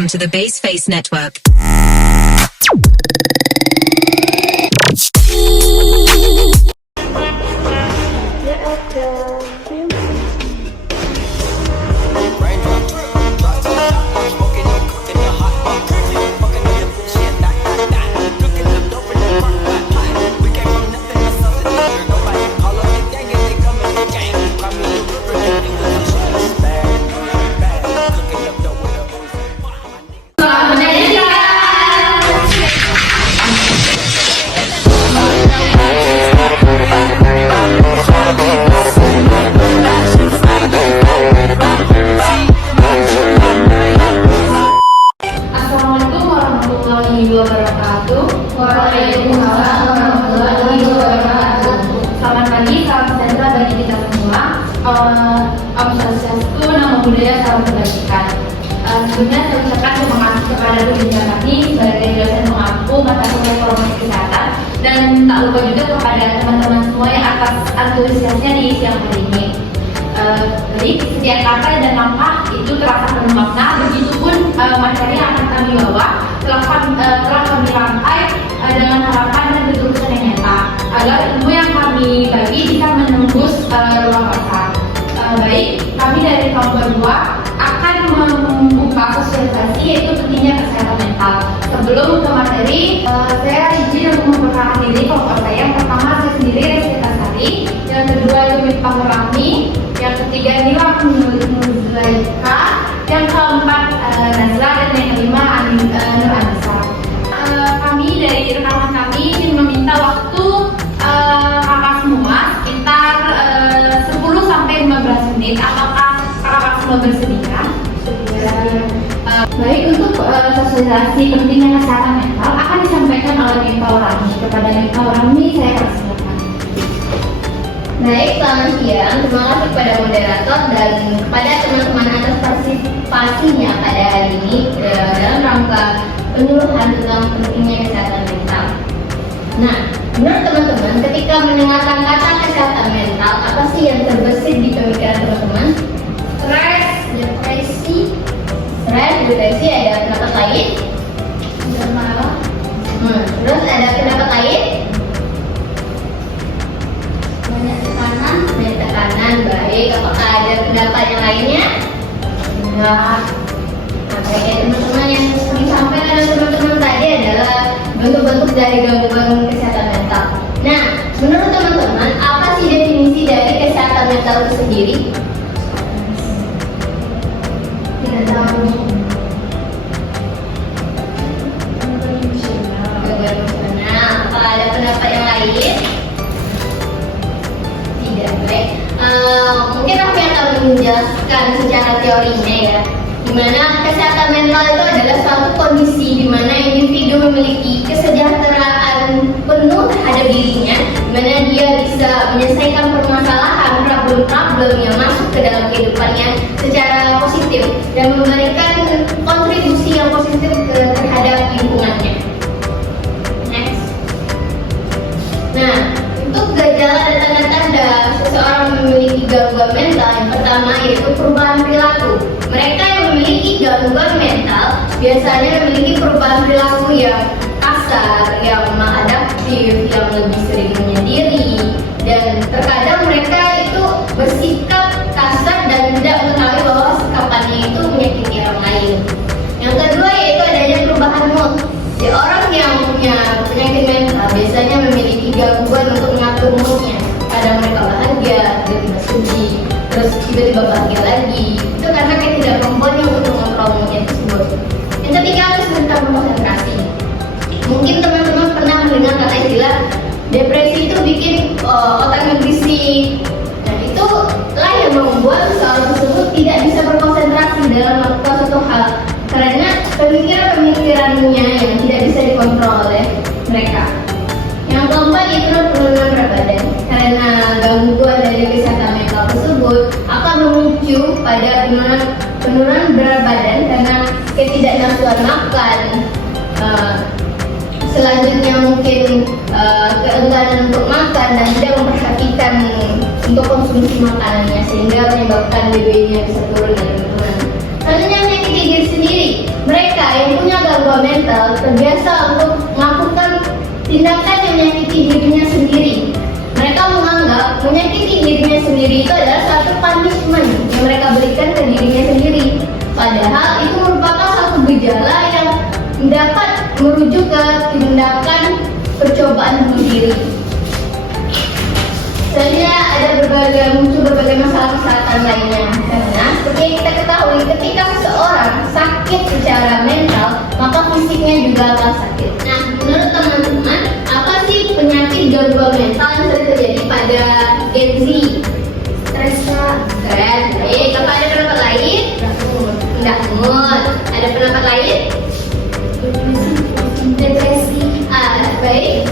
Welcome to the Baseface Network. Assalamualaikum warahmatullahi wabarakatuh. Waalaikumsalam warahmatullahi wabarakatuh. Selamat pagi, salam sejahtera bagi kita semua. Om Swastiastu, Namo Buddhaya, salam kebajikan. Sebelumnya saya ucapkan terima kasih kepada Bu Jati sebagai dosen pengampu mata kuliah Informasi Kesehatan, dan tak lupa juga kepada teman-teman semua yang atas antusiasnya di siang hari ini. Baik, setiap kata dan langkah itu terasa penuh makna. Begitupun materi yang akan kami bawa telah kami rangkai dengan harapan dan ketulusan yang nyata agar ilmu yang kami bagi bisa menembus ruang rasa. Baik, kami dari kelompok 2 akan membuka sosialisasi yaitu pentingnya kesehatan mental. Sebelum ke materi, saya izin untuk memperkenalkan diri kelompok saya. Yang pertama saya sendiri Resti Tasari, yang kedua Yumi Pangurami, yang ketiga Nila Nuzulaika, yang keempat Nazla, dan yang kelima Nur Anissa. Kami dari rekaman kami ingin meminta waktu kakak semua sekitar 10-15 menit. Apakah kakak semua bersedia? Baik, untuk sosialisasi pentingnya kesehatan mental akan disampaikan oleh Mimpaurami. Kepada Mimpaurami saya persilakan. Baik, selamat siang. Terima kasih kepada moderator dan kepada teman-teman atas partisipasinya pada hari ini dalam rangka penyuluhan tentang pentingnya kesehatan mental. Nah, menurut teman-teman, ketika mendengarkan kata kesehatan mental, apa sih yang terbesit di pemikiran teman-teman? Stres, depresi, ada pendapat lain? Terus ada pendapat lain? Banyak tekanan, baik. Apakah ada pendapat yang lainnya? Enggak. Nah, baik, teman-teman, yang sering sampaikan oleh teman-teman tadi adalah bentuk-bentuk dari gangguan kesehatan mental. Nah, menurut teman-teman, apa sih definisi dari kesehatan mental itu sendiri? Tidak tahu. Gangguan emosional. Apa ada pendapat yang lain? Tidak, baik. Mungkin aku yang akan menjelaskan secara teorinya ya. Dimana kesehatan mental itu adalah suatu kondisi di mana individu memiliki kesejahteraan penuh terhadap dirinya, di mana dia bisa menyelesaikan permasalahan, problem-problem yang masuk ke dalam kehidupannya secara positif dan memberikan kontribusi yang positif terhadap lingkungannya. Next. Nah, untuk gejala dan tanda-tanda seseorang memiliki gangguan mental, yang pertama yaitu perubahan perilaku. Mereka yang memiliki gangguan mental biasanya memiliki perubahan perilaku yang kasar, yang maladaptif, yang lebih sering menyendiri, dan terkadang mereka itu bersikap kasar dan tidak mengetahui bahwa sikapannya itu menyakiti orang lain. Yang kedua yaitu adanya perubahan mood. Jadi orang yang punya penyakit mental biasanya memiliki gangguan untuk mengatur moodnya. Kadang mereka bahagia, tiba-tiba sedih, terus tiba-tiba bahagia lagi. Itu karena ketidakmampuannya untuk mengontrol moodnya tersebut. Yang ketiga, kesulitan konsentrasi. Mungkin teman-teman pernah mendengar kata istilah depresi itu bikin otaknya berisik. Nah, itulah yang membuat seseorang tersebut tidak bisa berkonsentrasi dalam melakukan suatu hal karena pemikiran-pemikirannya yang tidak bisa dikontrol oleh mereka. Yang keempat itu penurunan berat badan. Karena gangguan dari kesehatan mental tersebut akan memicu pada penurunan berat badan karena ketidaknafsuan makan. Selanjutnya mungkin keengganan untuk makan dan tidak memperhatikan untuk konsumsi makanannya sehingga menyebabkan BBI-nya bisa turun, teman-teman. Selanjutnya menyakiti diri sendiri. Mereka dirinya sendiri itu adalah suatu punishment yang mereka berikan ke dirinya sendiri. Padahal itu merupakan satu gejala yang dapat merujuk ke tindakan percobaan bunuh diri. Selanjutnya ada muncul berbagai masalah kesehatan lainnya, karena seperti yang kita ketahui, ketika seseorang sakit secara mental, maka fisiknya juga akan sakit. Nah, menurut teman-teman, apa sih penyakit gangguan mental yang sering terjadi pada Gen Z? Stres. Baik. Apa ada pendapat lain? Enggak mood. Ada pendapat lain? Depresi. Baik.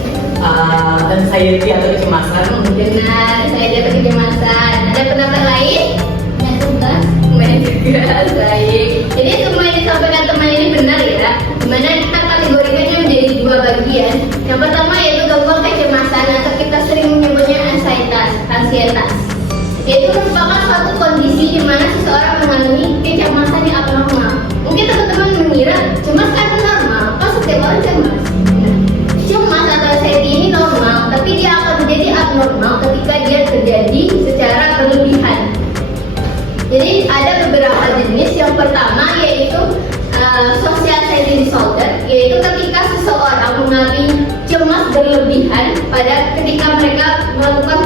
Anxiety atau kecemasan mungkin. Benar, saya dapat kecemasan. Ada pendapat lain? Main tugas. Baik. Jadi semua yang disampaikan teman ini benar ya. Dimana kita kategorikannya menjadi dua bagian. Yang pertama yaitu gangguan kecemasan atau kita sering menyebutnya ansietas. Yaitu merupakan suatu kondisi di mana seseorang mengalami kecemasan yang abnormal. Mungkin teman-teman mengira cemas kan normal, pas setiap orang cemas. Cemas atau anxiety ini normal, tapi dia akan menjadi abnormal ketika dia terjadi secara berlebihan. Jadi ada beberapa jenis. Yang pertama yaitu social anxiety disorder, yaitu ketika seseorang mengalami cemas berlebihan pada ketika mereka melakukan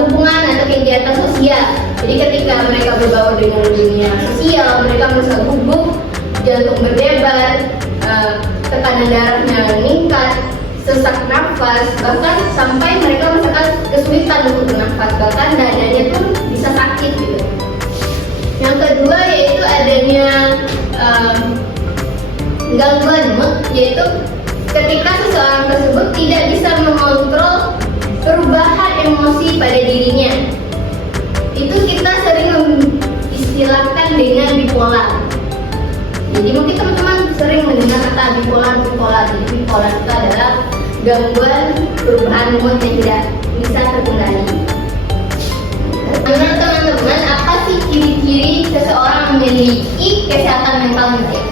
hubungan atau kegiatan sosial. Jadi ketika mereka berbaur dengan dunia sosial, mereka merasa gugup, jantung berdebar, tekanan darahnya meningkat, sesak nafas, bahkan sampai mereka merasakan kesulitan untuk bernafas, bahkan dadanya pun bisa sakit gitu. Yang kedua yaitu adanya gangguan mood, yaitu ketika seseorang tersebut tidak bisa mengontrol perubahan emosi pada dirinya. Itu kita sering mengistilahkan dengan bipolar. Jadi mungkin teman-teman sering mendengar kata bipolar. Jadi bipolar itu adalah gangguan perubahan mood yang tidak bisa terkendali. Menurut teman-teman, apa sih ciri-ciri seseorang memiliki kesehatan mental yang baik?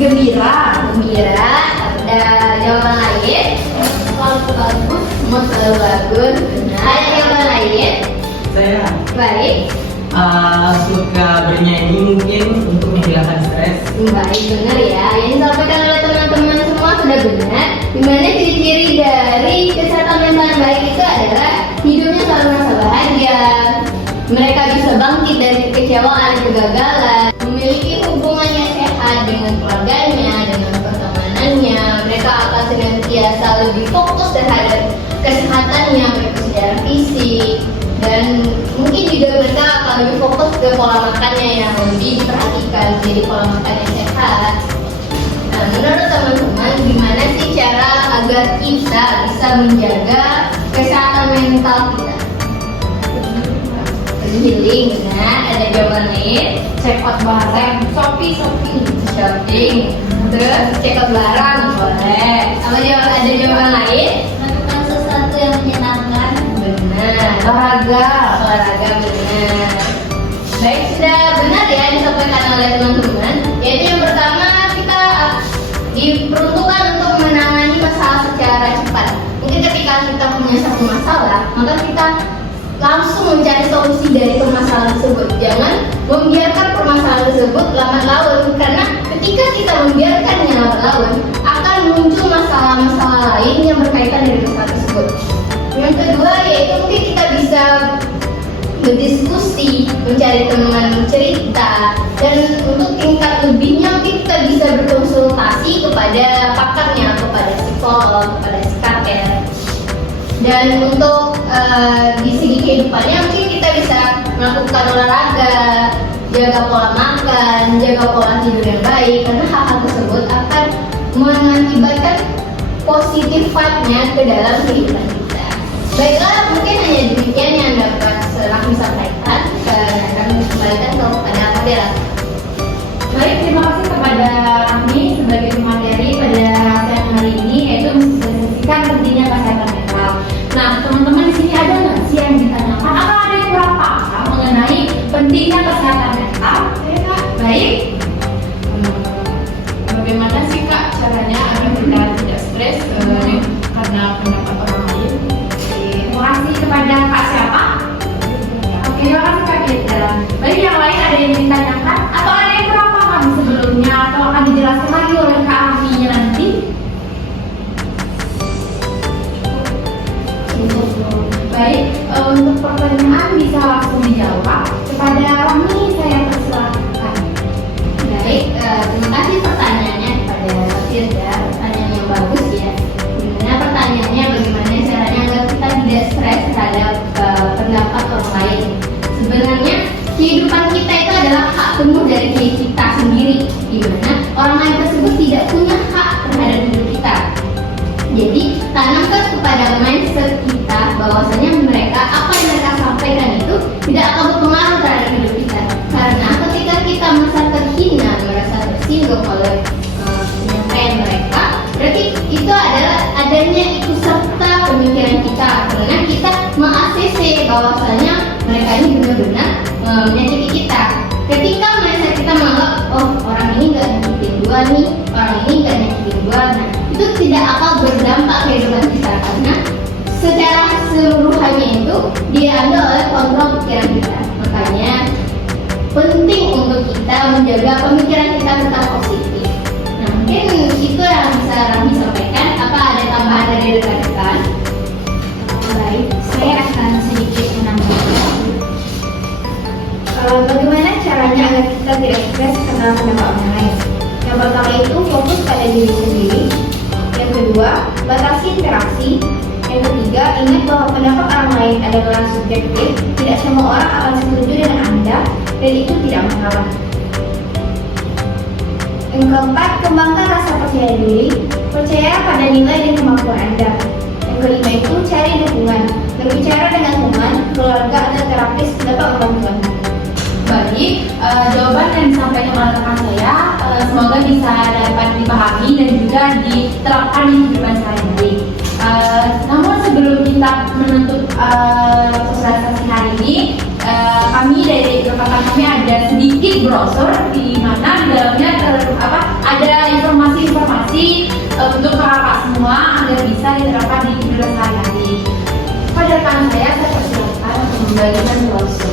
Gembira. Ada jawaban lain? Mood selalu bagus. Ada jawaban lain? Saya Baik. suka bernyanyi mungkin untuk menghilangkan stres. Baik, benar ya. Yang disampaikan oleh teman-teman semua sudah benar. Dimana ciri-ciri dari kesehatan mental yang baik itu adalah hidupnya selalu merasa bahagia, mereka bisa bangkit dari kekecewaan dan kegagalan, memiliki hubungan yang sehat dengan keluarganya, dengan pertemanannya. Mereka akan senantiasa lebih fokus terhadap kesehatannya, baik secara fisik, dan mungkin juga mereka akan lebih fokus ke pola makannya yang lebih diperhatikan, jadi pola makan yang sehat. Nah, menurut teman-teman, gimana sih cara agar kita bisa menjaga kesehatan mental kita? Healing. Nah, ada jawaban lain? Check out bareng, shopping. Shopping. Terus check out barang, boleh. Ada jawaban lain? Lakukan sesuatu yang menyenangkan. Benar. Olahraga benar. Baik, sudah benar ya yang disampaikan oleh teman-teman. Yaitu yang pertama, kita diperuntukkan untuk menangani masalah secara cepat. Mungkin ketika kita punya satu masalah, maka kita langsung mencari solusi dari permasalahan tersebut. Jangan membiarkan permasalahan tersebut lambat laun, karena ketika kita membiarkannya lambat laun, akan muncul masalah-masalah lain yang berkaitan dengan masalah tersebut. Yang kedua yaitu mungkin kita bisa berdiskusi, mencari teman cerita, dan untuk tingkat lebihnya mungkin kita bisa berkonsultasi kepada pakarnya, kepada psikolog, kepada psikiater. Dan untuk di segi kehidupannya mungkin kita bisa melakukan olahraga, jaga pola makan, jaga pola tidur yang baik, karena hal-hal tersebut akan mengakibatkan positif vibe-nya ke dalam kehidupan kita. Baiklah, mungkin hanya demikian yang dapat saya sampaikan. Dan kembalikan kepada Adela. Baik, terima kasih kepada Agni sebagai pemateri pada siang hari ini, yaitu mensosialisasikan pentingnya kesehatan mental. Nah, teman-teman di sini ada nggak sih yang ditanyakan? Apa ada yang kurang paham mengenai pentingnya kesehatan mental? Ya, baik. Bagaimana sih Kak caranya agar kita tidak stres karena pendapat orang lain? Baik, yang lain ada yang ditanyakan atau ada yang kurang paham sebelumnya atau akan dijelaskan lagi oleh Kak Ami nanti? Baik, untuk pertanyaan bisa langsung dijawab. Kepada Rami saya persilahkan. Baik, terima kasih pertanyaannya kepada Firda. Pertanyaan yang bagus ya. Dimana pertanyaannya bagaimana caranya agar kita tidak stres terhadap pendapat orang lain. Sebenarnya kehidupan kita itu adalah hak penuh dari diri kita sendiri, dimana orang lain tersebut tidak punya hak terhadap hidup kita. Jadi tanamkan kepada mindset kita bahwasanya mereka apa yang mereka sampaikan itu tidak akan berpengaruh terhadap hidup kita. Karena ketika kita merasa terhina, merasa tersinggung oleh penyampaian mereka, berarti itu adalah adanya ikut serta pemikiran kita. Karena kita meng-ACC bahwasanya mereka ini benar-benar menyakiti kita. Ketika mindset kita menganggap, oh orang ini nggak nyakitin gua nih, orang ini nggak nyakitin gua, nah itu tidak akan berdampak kehidupan kita karena secara keseluruhannya itu diambil oleh kontrol pikiran kita. Makanya penting untuk kita menjaga pemikiran kita tetap positif. Nah mungkin itu yang bisa Rami sampaikan. Apa ada tambahan dari rekan-rekan? Baik, saya akan sedikit menambahkan. Bagaimana caranya agar kita tidak stres karena pendapat orang lain? Yang pertama itu fokus pada diri sendiri. Yang kedua, batasi interaksi. Yang ketiga, ingat bahwa pendapat orang lain adalah subjektif. Tidak semua orang akan setuju dengan Anda, dan itu tidak masalah. Yang keempat, kembangkan rasa percaya diri. Percaya pada nilai dan kemampuan Anda. Yang kelima itu cari dukungan. Berbicara dengan teman, keluarga, atau terapis dapat membantu Anda. Baik, jawaban yang disampaikan oleh rekan saya semoga bisa dapat dipahami dan juga diterapkan di kehidupan sehari-hari. Namun sebelum kita menutup sosialisasi hari ini, kami dari rekan kami ada sedikit brosur di mana di dalamnya ada informasi-informasi untuk kakak semua agar bisa diterapkan di kehidupan sehari-hari. Pada rekan saya persilakan untuk membagikan brosur.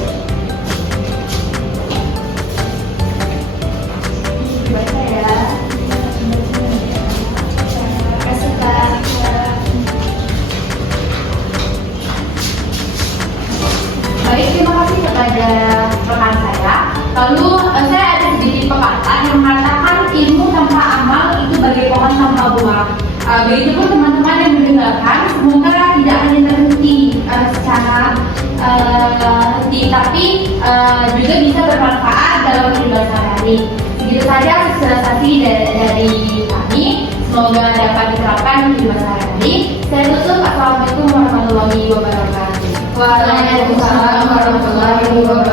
Baik, terima kasih kepada rekan saya. Lalu saya ada sedikit pepatah yang mengatakan ilmu tanpa amal itu bagai pohon tanpa buah. Begitupun teman-teman yang mendengarkan, semoga tidak hanya terhenti secara henti, tapi juga bisa bermanfaat dalam kehidupan sehari-hari. Begitu saja sosialisasi dari kami. Semoga dapat diterapkan di kehidupan sehari-hari. Saya tutup. Assalamualaikum warahmatullahi wabarakatuh. Waalaikumsalam warahmatullahi wabarakatuh.